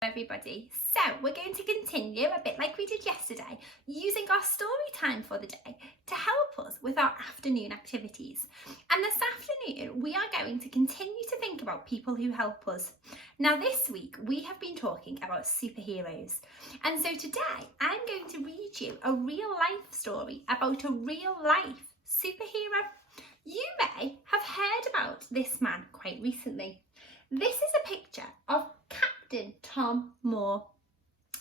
Everybody, so we're going to continue a bit like we did yesterday, using our story time for the day to help us with our afternoon activities. And this afternoon we are going to continue to think about people who help us. Now this week we have been talking about superheroes, and so today I'm going to read you a real life story about a real life superhero. You may have heard about this man quite recently. This is a picture of Captain Tom Moore.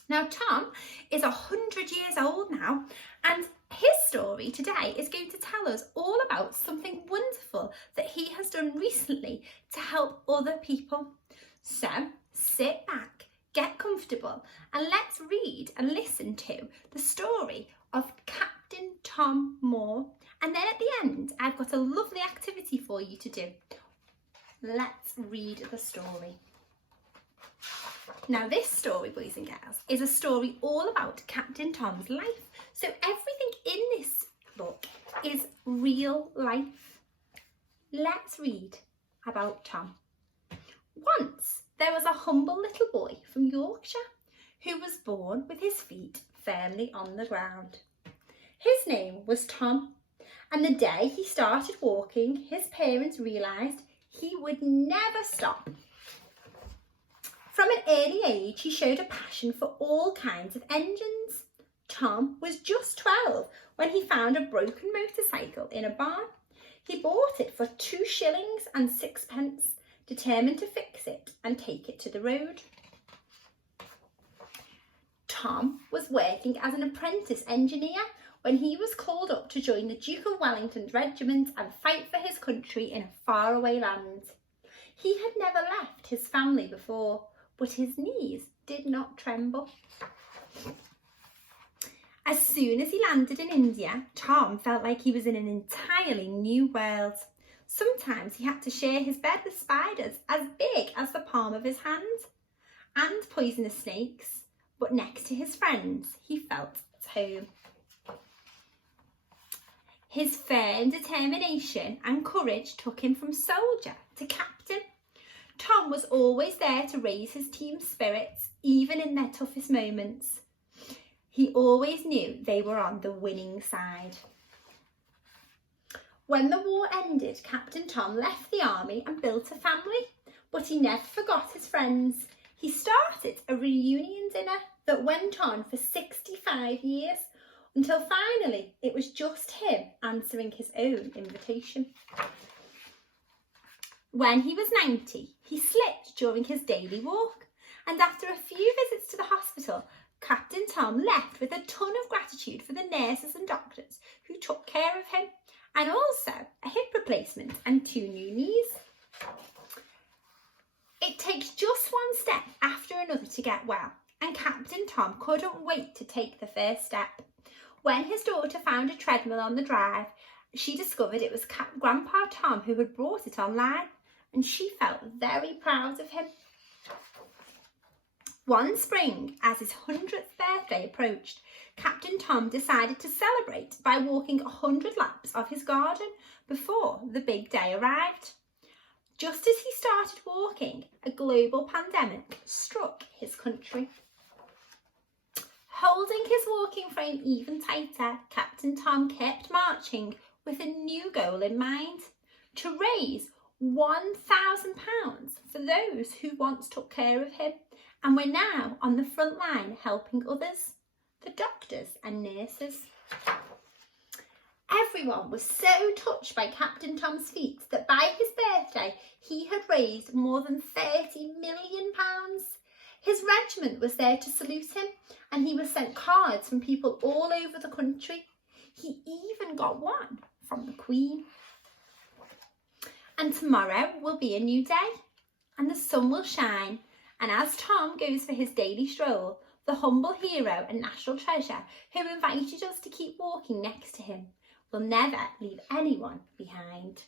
Now Tom is 100 years old now, and his story today is going to tell us all about something wonderful that he has done recently to help other people. So sit back, get comfortable, and let's read and listen to the story of Captain Tom Moore. And then at the end, I've got a lovely activity for you to do. Let's read the story. Now this story, boys and girls, is a story all about Captain Tom's life. So everything in this book is real life. Let's read about Tom. Once there was a humble little boy from Yorkshire who was born with his feet firmly on the ground. His name was Tom, and the day he started walking, his parents realised he would never stop. From an early age, he showed a passion for all kinds of engines. Tom was just 12 when he found a broken motorcycle in a barn. He bought it for 2 shillings and 6pence, determined to fix it and take it to the road. Tom was working as an apprentice engineer when he was called up to join the Duke of Wellington's regiment and fight for his country in a faraway land. He had never left his family before, but his knees did not tremble. As soon as he landed in India, Tom felt like he was in an entirely new world. Sometimes he had to share his bed with spiders as big as the palm of his hand and poisonous snakes, but next to his friends, he felt at home. His firm determination and courage took him from soldier to captain. Tom was always there to raise his team's spirits, even in their toughest moments. He always knew they were on the winning side. When the war ended, Captain Tom left the army and built a family, but he never forgot his friends. He started a reunion dinner that went on for 65 years, until finally it was just him answering his own invitation. When he was 90, he slipped during his daily walk, and after a few visits to the hospital, Captain Tom left with a ton of gratitude for the nurses and doctors who took care of him, and also a hip replacement and 2 new knees. It takes just one step after another to get well, and Captain Tom couldn't wait to take the first step. When his daughter found a treadmill on the drive, she discovered it was Grandpa Tom who had brought it online, and she felt very proud of him. One spring, as his 100th birthday approached, Captain Tom decided to celebrate by walking 100 laps of his garden before the big day arrived. Just as he started walking, a global pandemic struck his country. Holding his walking frame even tighter, Captain Tom kept marching with a new goal in mind: to raise £1,000 for those who once took care of him and were now on the front line helping others, the doctors and nurses. Everyone was so touched by Captain Tom's feat that by his birthday he had raised more than £30 million. His regiment was there to salute him, and he was sent cards from people all over the country. He even got one from the Queen. And tomorrow will be a new day, and the sun will shine, and as Tom goes for his daily stroll, the humble hero and national treasure who invited us to keep walking next to him will never leave anyone behind.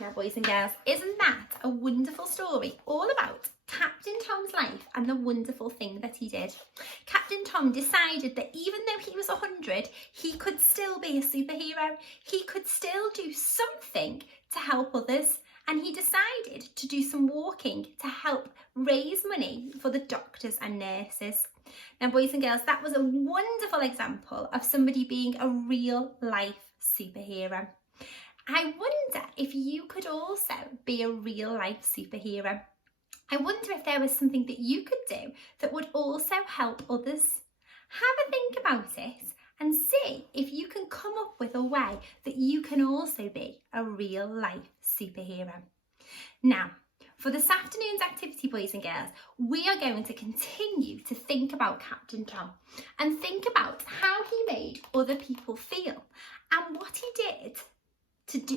Now, boys and girls, isn't that a wonderful story all about Captain Tom's life and the wonderful thing that he did? Captain Tom decided that even though he was 100, he could still be a superhero. He could still do something to help others, and he decided to do some walking to help raise money for the doctors and nurses. Now, boys and girls, that was a wonderful example of somebody being a real life superhero. I wonder if you could also be a real life superhero. I wonder if there was something that you could do that would also help others. Have a think about it and see if you can come up with a way that you can also be a real life superhero. Now, for this afternoon's activity, boys and girls, we are going to continue to think about Captain Tom and think about how he made other people feel and what he did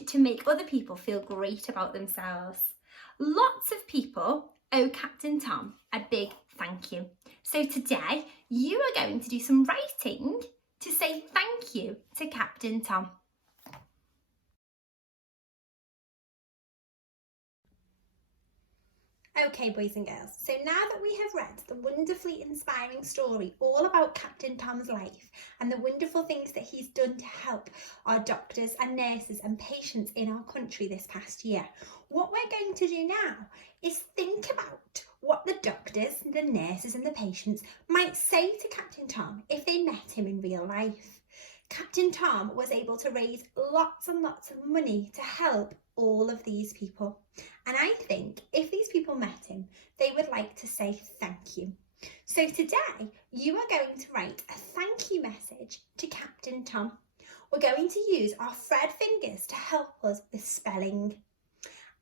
to make other people feel great about themselves. Lots of people owe Captain Tom a big thank you. So today you are going to do some writing to say thank you to Captain Tom. Okay, boys and girls, so now that we have read the wonderfully inspiring story all about Captain Tom's life and the wonderful things that he's done to help our doctors and nurses and patients in our country this past year, what we're going to do now is think about what the doctors, the nurses and the patients might say to Captain Tom if they met him in real life. Captain Tom was able to raise lots and lots of money to help all of these people. And I think if these people met him, they would like to say thank you. So today, you are going to write a thank you message to Captain Tom. We're going to use our Fred fingers to help us with spelling.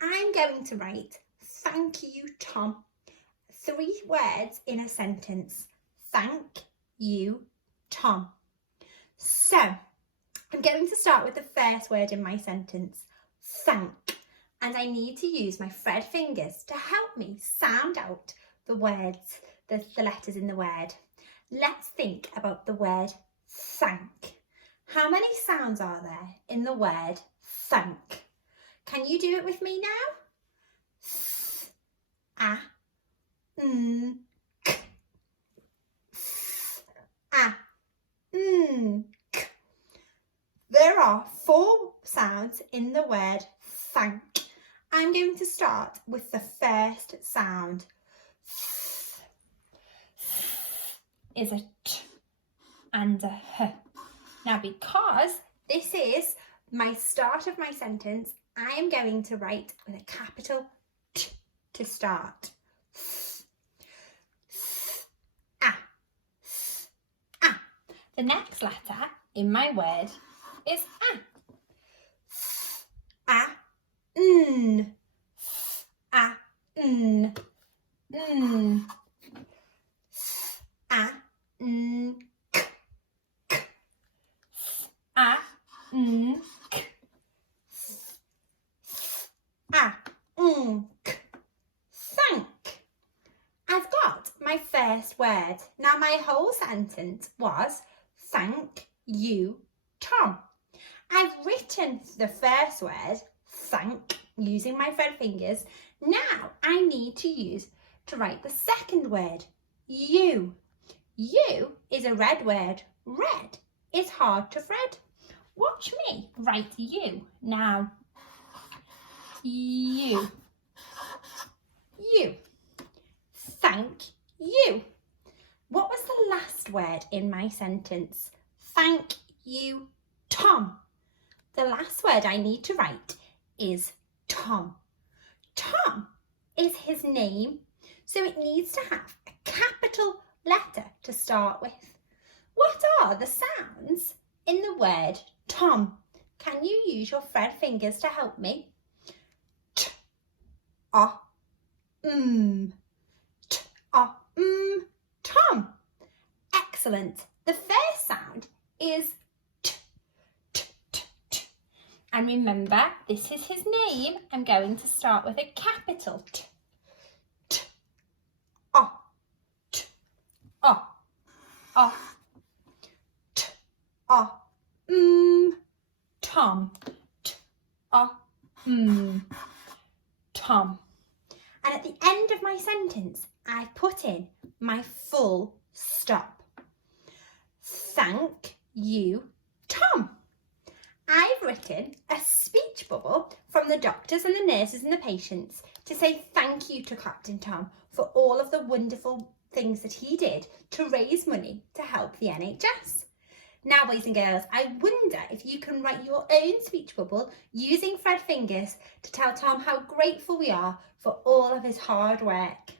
I'm going to write thank you, Tom. 3 words in a sentence. Thank you, Tom. So, I'm going to start with the first word in my sentence, thank. And I need to use my Fred fingers to help me sound out the words, the letters in the word. Let's think about the word thank. How many sounds are there in the word thank? Can you do it with me now? Th, ah, k. Th, ah, k. There are 4 sounds in the word thank. I'm going to start with the first sound. Is a t and a h. Now, because this is my start of my sentence, I am going to write with a capital T to start. Ah. Ah. The next letter in my word is ah. Ah. Ah, ah, k, k. Ah, k. Ah, k. Thank. I've got my first word. Now my whole sentence was thank you, Tom. I've written the first word, thank, using my Fred fingers. Now I need to write the second word, you. You is a red word. Red is hard to thread. Watch me write you now. You. You. Thank you. What was the last word in my sentence? Thank you, Tom. The last word I need to write is Tom. Tom is his name, so it needs to have a capital letter to start with. What are the sounds in the word Tom? Can you use your Fred fingers to help me? T, ah, T, ah, Tom. Excellent. The first sound is T, T, T, T. And remember, this is his name. I'm going to start with a capital T. T, ah, T, ah, ah, T, ah, Tom. T, ah, Tom. And at the end of my sentence, I've put in my full stop. Thank you, Tom. I've written a speech bubble from the doctors and the nurses and the patients to say thank you to Captain Tom for all of the wonderful things that he did to raise money to help the NHS. Now, boys and girls, I wonder if you can write your own speech bubble using Fred Fingers to tell Tom how grateful we are for all of his hard work.